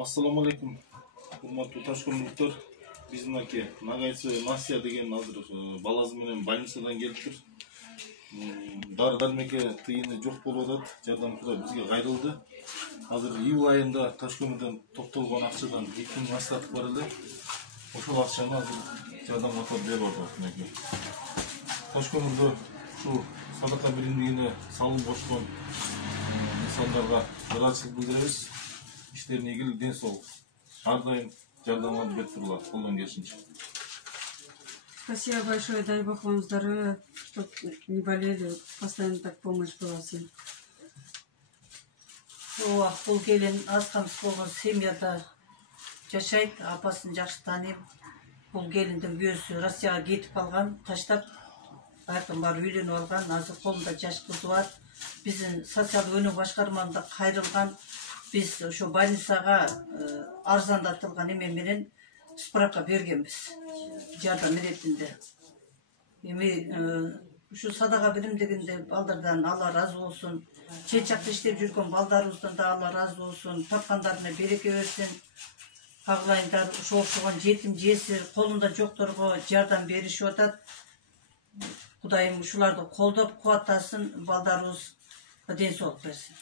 Ассаламу алейкум, урматтуу ташкындыктар. Биздин аке нагайчы Насия деген азыр баласы менен больницадан келиптир. Дары дармекке тыйыны жок болуп атат. Жардам курай бизге кайрылды. Азыр июль айында Ташкөмүрдөн топтолгон акчадан 2000 астатып бар эле. Ошол акчаны азыр жардам катары берип атат. Ташкөмүрдө ушу садака биримдигине салым кошкон инсандарга ыраачылык билдиребиз. İşlerine ilgili den sol. Ар дайым жардам берип турулат, колдон келишинче. Спасибо большое, дай Бог вам здоровья, чтобы не болели, постоянно так помощь была всем. Бул келин аз камсыз болгон семьяда жашайт, апасын жакшы тааныйм. Бул келиндин күйөөсү Россияга кетип калган, таштап, баардыгын баары үйлөнүп алган, азыр колунда жаш кызы бар. Биздин социалдык өнүк башкармасында кайрылган. Biz şu больницага арзандатылган эме менен справка бергенбиз. Жардам иретинде. Эми ушу садака биримдигинде балдардан Алла разы болсун. Чечакта иштеп жүргөн балдарыбыздан да Алла разы болсун. Тапкандарына береке берсин. Агылайындар ушу окшогон жетим жесир колунда жокторго жардам беришип атат. Кудайым ушуларды колдоп кубаттасын, балдарыбыз ден соолук берсин.